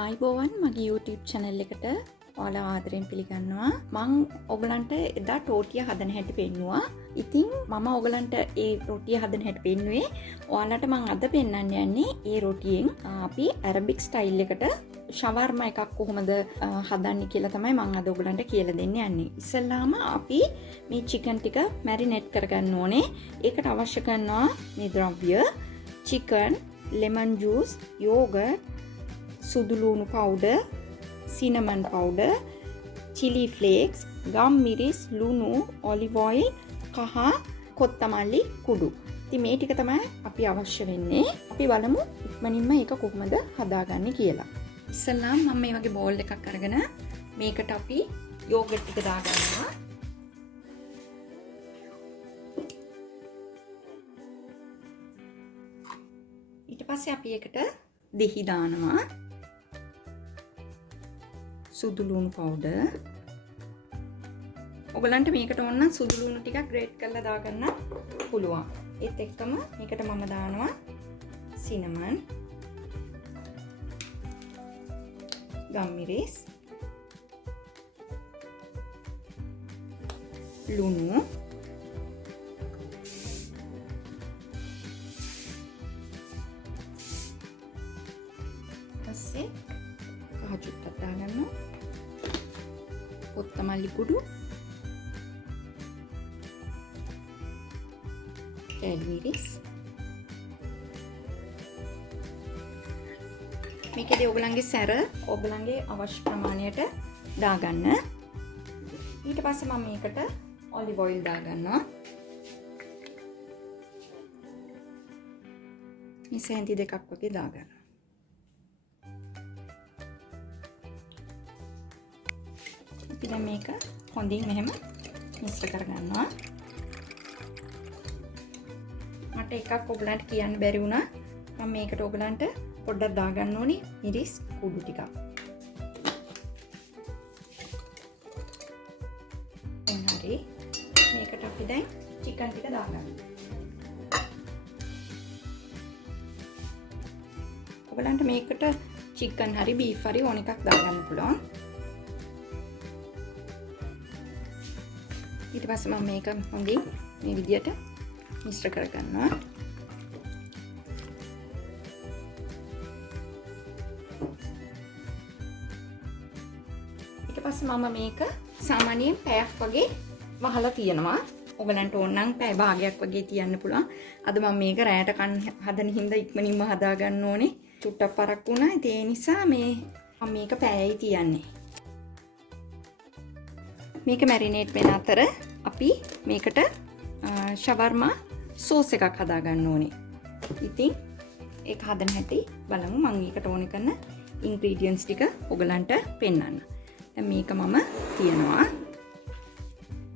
ආයිබෝවන් මගේ YouTube channel එකට ඔයාලා ආදරෙන් පිළිගන්නවා. මම ඔයගලන්ට එදා රොටිය හදන හැටි පෙන්නුවා. ඉතින් මම ඔයගලන්ට ඒ රොටිය හදන හැටි පෙන්නුවේ. ඔයාලට මම අද පෙන්වන්න යන්නේ ඒ රොටියෙන් අපි Arabic style එකට shawarma එකක් කොහොමද හදන්නේ කියලා තමයි මම අද ඔයගලන්ට කියලා දෙන්න යන්නේ. ඉස්සෙල්ලාම අපි මේ chicken ටික marinate කරගන්න ඕනේ. ඒකට අවශ්‍ය කරනවා මේ ද්‍රව්‍ය chicken, lemon juice, yogurt, සුදු ලුණු powder, cinnamon powder, chilli flakes, ගම් මිරිස්, ලුණු, olive oil, කහ, කොත්තමල්ලි කුඩු. ඉතින් මේ ටික තමයි අපි අවශ්‍ය වෙන්නේ. අපි බලමු ඉක්මනින්ම ඒක කොහොමද හදාගන්නේ කියලා. ඉස්සෙල්ලාම මම මේ වගේ බෝල් එකක් අරගෙන මේකට අපි යෝගට් ටික දාගන්නවා. ඊට පස්සේ අපි ඒකට දෙහි දානවා. සුදු ලුණු powder. ඔයගලන්ට මේකට ඕන නම් සුදු ලුණු ටිකක් ග්‍රේට් කරලා දාගන්න පුළුවන්. ඒත් එක්කම මේකට මම දානවා cinnamon, ගම්මිරිස්, ලුණු, පස්සේ කහ චුට්ටක් දාගන්නවා, කොත්තමල්ලි කුඩු, මිරිස්. මේකේදී ඔයගලන්ගේ සැර ඔයගලන්ගේ අවශ්‍ය ප්‍රමාණයට දාගන්න. ඊට පස්සේ මම මේකට olive oil දාගන්නවා. මේ සැන්ටි දෙකක් වගේ දාගන්න. අපි දැන් මේක හොඳින් මෙහෙම මිශ්‍ර කරගන්නවා. මට එකක් ඔයගලන්ට කියන්න බැරි වුණා. මම මේකට ඔයගලන්ට පොඩ්ඩක් දාගන්න ඕනේ මිරිස් කුඩු ටිකක්. හරි. මේකට අපි දැන් chicken ටික දාගන්න. ඔයගලන්ට මේකට chicken හරි beef හරි ඕන එකක් දාගන්න පුළුවන්. ඊට පස්සේ මම මේක හොඳින් මේ විදියට මිශ්‍ර කරගන්නවා. ඊට පස්සේ මම මේක සාමාන්‍යයෙන් පැයක් වගේ වහලා තියනවා. ඔයගලන්ට ඕන නම් පැය භාගයක් වගේ තියන්න පුළුවන්. අද මම මේක රැයට කන්න හදන හින්දා ඉක්මනින්ම හදා ගන්න ඕනේ. චුට්ටක් පරක් වුණා. ඒ නිසා මම මේක පැයයි තියන්නේ. මේක මැරිනේට් වෙන අතර අපි මේකට shawarma sauce එකක් හදා ගන්න ඕනේ. ඉතින් ඒක හදන හැටි බලමු. මම ඒකට ඕන කරන ingredients ටික ඔයගලන්ට පෙන්නන්න. දැන් මේක මම තියනවා.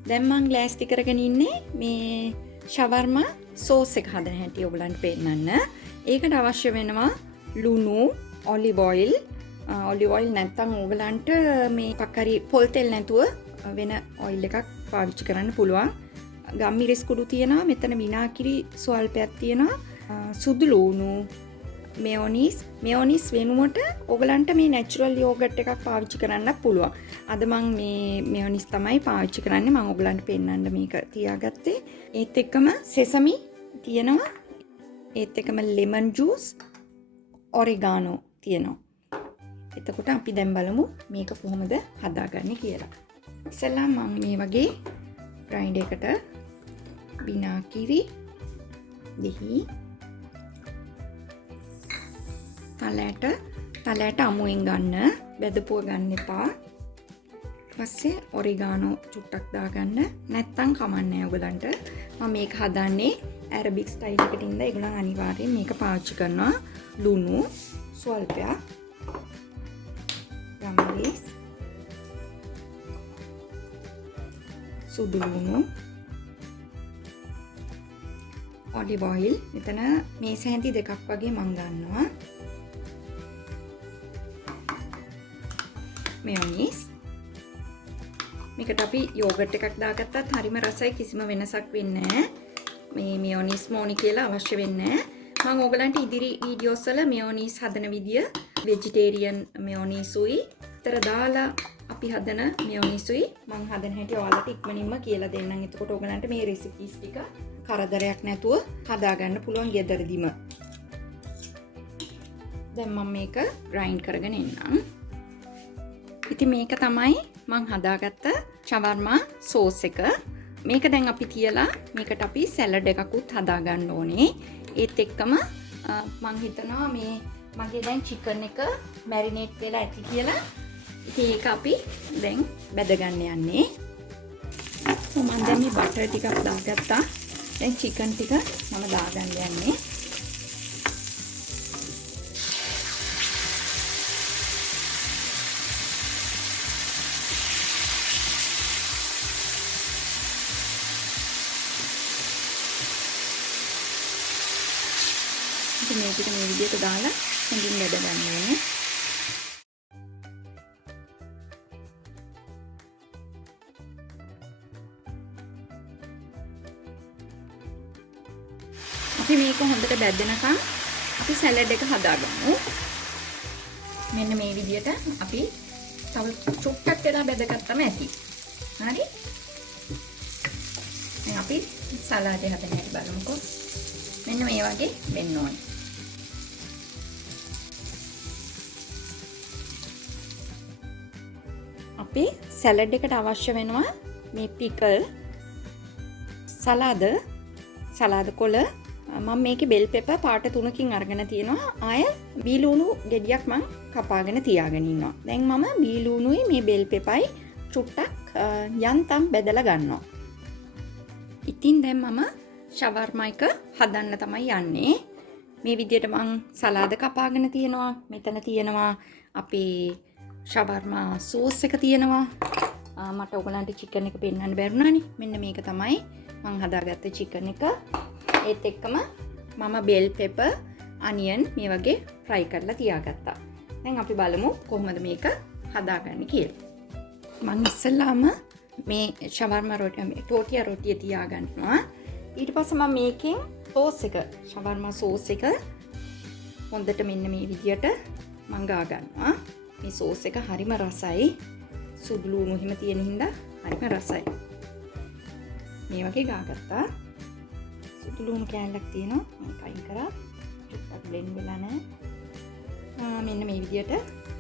දැන් මම ග්ලාස්ටි කරගෙන ඉන්නේ මේ shawarma sauce එක හදන හැටි ඔයගලන්ට පෙන්නන්න. ඒකට අවශ්‍ය වෙනවා ලුණු, olive oil නැත්නම් ඔයගලන්ට මේ පක්කරි පොල් තෙල් නැතුව වෙන oil එකක් පාවිච්චි කරන්න පුළුවන්. ගම්මිරිස් කුඩු තියෙනවා. මෙතන විනාගිරි ස්වල්පයක් තියෙනවා. සුදු ලුණු, mayonnaise වෙනුවට ඔයගලන්ට මේ natural yogurt එකක් පාවිච්චි කරන්න පුළුවන්. අද මම මේ mayonnaise තමයි පාවිච්චි කරන්නේ. මම ඔයගලන්ට පෙන්නන්න මේක තියාගත්තේ. ඒත් එක්කම sesame තියෙනවා. ඒත් එක්කම lemon juice, origano තියෙනවා. එතකොට අපි දැන් බලමු මේක කොහොමද හදාගන්නේ කියලා. ඉතින් මම මේ වගේ grinder එකට විනාගිරි, දෙහි, තලයට අමුවෙන් ගන්න, බෙදපුව ගන්න එපා. ඊපස්සේ ඔරිගානෝ චුට්ටක් දාගන්න. නැත්තම් කමන්නේ ඔයගලන්ට. මම මේක හදන්නේ Arabic style එකට ඉඳලා ඒගොල්ලන් අනිවාර්යෙන් මේක පාවිච්චි කරනවා. ලුණු ස්වල්පයක්, ගම්මිරිස්, සුදු ලුණු, olive oil. මෙතන මේ සැන්ටි දෙකක් වගේ මම ගන්නවා. mayonnaise. මේකට අපි යෝගට් එකක් දාගත්තත් හරිම රසයි, කිසිම වෙනසක් වෙන්නේ නැහැ. මේ mayonnaise මොනි කියලා අවශ්‍ය වෙන්නේ නැහැ. මම ඕගලන්ට ඉදිරි වීඩියෝස් වල මෙයෝනීස් හදන විදිය වෙජිටේරියන් මෙයෝනීසුයි තර දාලා අපි හදන මෙයෝනීසුයි මම හදන හැටි ඔයාලට ඉක්මනින්ම කියලා දෙන්නම්. එතකොට ඕගලන්ට මේ රෙසිපීස් ටික කරදරයක් නැතුව හදාගන්න පුළුවන් ගෙදරදීම. දැන් මම මේක ග්‍රයින්ඩ් කරගෙන එන්නම්. ඉතින් මේක තමයි මම හදාගත්ත ශවර්මා සෝස් එක. මේක දැන් අපි තියලා මේකට අපි සැලඩ් එකකුත් හදා ගන්න ඕනේ. ඒත් එක්කම මම හිතනවා මේ මගේ දැන් චිකන් එක මැරිනේට් වෙලා ඇති කියලා. ඉතින් ඒක අපි දැන් බෙද ගන්න යන්නේ. මම දැන් මේ බටර් ටිකක් දාගත්තා. දැන් චිකන් ටික මම දාගන්න යන්නේ. මේ ටික මේ විදිහට දාලා හොඳින් බෙද ගන්න ඕනේ. අපි මේක හොඳට බෙදෙනකම් අපි සැලඩ් එක හදාගමු. මෙන්න මේ විදිහට අපි තව චුට්ටක් වෙලා බෙදගත්තම ඇති. හරි? දැන් අපි සලාදේ හදන්න හැටි බලමුකෝ. මෙන්න මේ වගේ වෙන්න ඕනේ. අපි සැලඩ් එකට අවශ්‍ය වෙනවා මේ පිකල් සලාද කොළ මම මේකේ බෙල් පෙපර් පාට 3කින් අරගෙන තියෙනවා. ආය බීලුණු ගෙඩියක් මම කපාගෙන තියාගෙන ඉන්නවා. දැන් මම බීලුණුයි මේ බෙල් පෙපරයි චුට්ටක් යන්තම් බෙදලා ගන්නවා. ඉතින් දැන් මම ශවර්මා එක හදන්න තමයි යන්නේ. මේ විදිහට මම සලාද කපාගෙන තියෙනවා. මෙතන තියෙනවා අපේ ශවර්මා සෝස් එක තියෙනවා. මට ඔයගලන්ට චිකන් එක පෙන්නන්න බැරුණානේ. මෙන්න මේක තමයි මම හදාගත්ත චිකන් එක. ඒත් එක්කම මම බෙල් පෙපර්, අනියන් මේ වගේ ෆ්‍රයි කරලා තියාගත්තා. දැන් අපි බලමු කොහොමද මේක හදාගන්නේ කියලා. මම ඉස්සෙල්ලාම මේ ශවර්මා ටෝටියා රොටිය තියාගන්නවා. ඊට පස්සේ මම මේකෙන් සෝස් එක ශවර්මා සෝස් එක හොඳට මෙන්න මේ විදියට මම ගා ගන්නවා. මේ සෝස් එක හරිම රසයි. සුදු ලුණු හිම තියෙන හින්දා හරිම රසයි. මේ වගේ ගාගත්තා. සුදු ලුණු කෑල්ලක් තියෙනවා. මම කයින් කරා. චුට්ටක් බ්ලෙන්ඩ් වෙලා නැහැ. මෙන්න මේ විදියට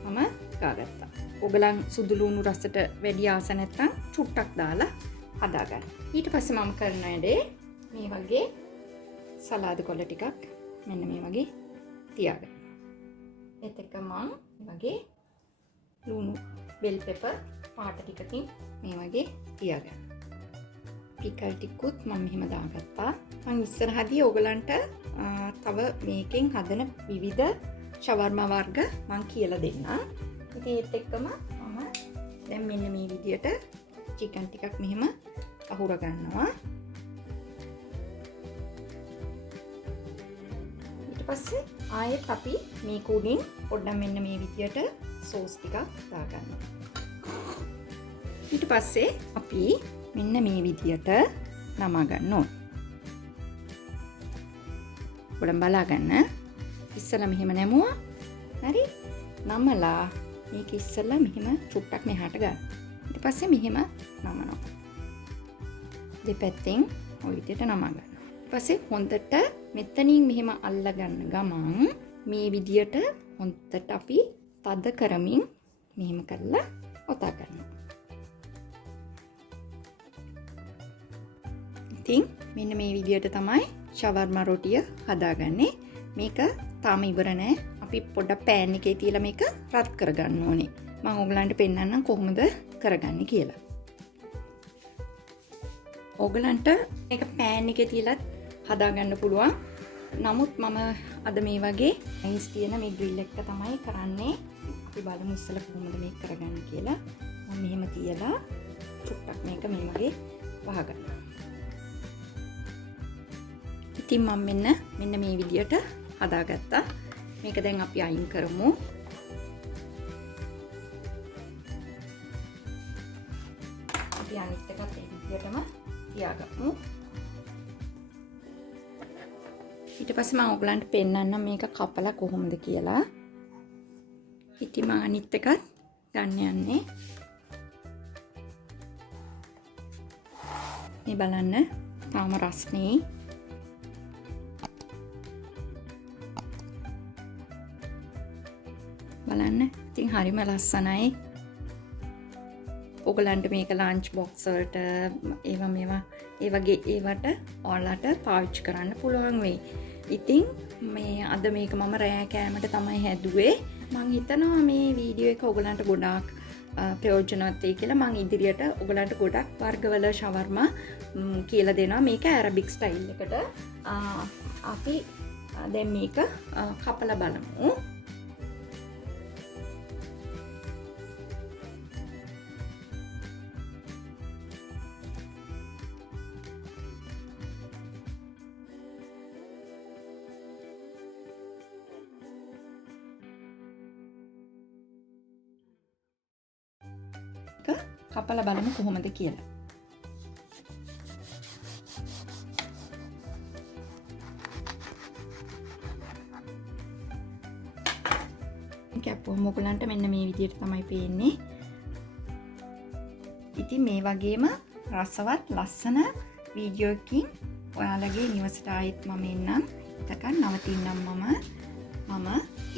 මම ගාගත්තා. ඔයගලන් සුදු ලුණු රසට වැඩි ආස නැත්නම් චුට්ටක් දාලා හදාගන්න. ඊට පස්සේ මම කරන වැඩේ මේ වගේ සලාද කොළ ටිකක් මෙන්න මේ වගේ තියාගන්න. ඒත් එක්ක මම වගේ ලුණු බෙල් පෙපර් පාට ටිකකින් මේ වගේ තියාගන්න. පිකල් ටිකුත් මම මෙහෙම දාගත්තා. මම ඉස්සරහදී ඔයගලන්ට තව මේකෙන් හදන විවිධ ශවර්මා වර්ග මම කියලා දෙන්නම්. ඉතින් ඒත් එක්කම මම දැන් මෙන්න මේ විදියට චිකන් ටිකක් මෙහෙම අහුර ගන්නවා. ඊට පස්සේ ආයෙත් අපි මේක උඩින් පොඩ්ඩක් මෙන්න මේ විදියට සෝස් ටිකක් දාගන්නවා. ඊට පස්සේ අපි මෙන්න මේ විදියට නමා ගන්න ඕන. ඔයගොල්ලන් බලාගන්න. ඉස්සලා මෙහෙම නැමුවා. හරි? නමලා මේක ඉස්සලා මෙහෙම චුට්ටක් මෙහාට ගන්න. ඊට පස්සේ මෙහෙම නමනවා. දෙපැත්තෙන් ඔය විදියට නමා ගන්න. ඊට පස්සේ හොඳට මෙතනින් මෙහෙම අල්ලා ගන්න ගමන් මේ විදියට හොඳට අපි තද කරමින් මෙහෙම කරලා ඔතා ගන්නවා. ඉතින් මෙන්න මේ විදියට තමයි ශවර්මා රොටිය හදාගන්නේ. මේක තාම ඉවර නෑ. අපි පොඩ්ඩක් පෑන් එකේ තියලා මේක රත් කරගන්න ඕනේ. මම ඔයගලන්ට පෙන්නන්නම් කොහොමද කරගන්නේ කියලා. ඔයගලන්ට මේක පෑන් එකේ තියලා හදාගන්න පුළුවන්. නමුත් මම අද මේ වගේ අයිස් තියෙන මේ ග්‍රිල් එක තමයි කරන්නේ. අපි බලමු ඉස්සෙල්ලා කොහොමද මේක කරගන්නේ කියලා. මම මෙහෙම තියලා චුට්ටක් මේක මේ වගේ වහගන්නවා. ඉතින් මම මෙන්න මේ විදියට හදාගත්තා. මේක දැන් අපි අයින් කරමු. අපි අනිත් එකත් ඒ විදියටම තියාගමු. ඊට පස්සේ මම ඔයගලන්ට පෙන්නන්නම් මේක කපලා කොහොමද කියලා. ඉතින් මම අනිත් එකත් ගන්න යන්නේ. මේ බලන්න තාම රස්නේ. බලන්න ඉතින් හරිම ලස්සනයි. ඔයගලන්ට මේක ලන්ච් බොක්ස් වලට ඒ වගේ ඒවට ඔයාලට පාවිච්චි කරන්න පුළුවන් වෙයි. ඉතින් මේ අද මේක මම රෑ කෑමට තමයි හැදුවේ. මම හිතනවා මේ වීඩියෝ එක ඔයගලන්ට ගොඩාක් ප්‍රයෝජනවත් වෙයි කියලා. මම ඉදිරියට ඔයගලන්ට ගොඩක් වර්ගවල ෂවර්මා කියලා දෙනවා. මේක ඇරබික් ස්ටයිල් එකට. අපි දැන් මේක කපලා බලමු. කපලා බලමු කොහොමද කියලා. කැපුවම ඔයගලන්ට මෙන්න මේ විදිහට තමයි පේන්නේ. ඉතින් මේ වගේම රසවත් ලස්සන වීඩියෝ එකකින් ඔයාලගේ නිවසට ආයෙත් මම එන්නම්. එතකන් නවතින්නම් මම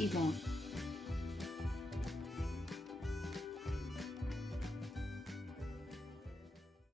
Yvonne.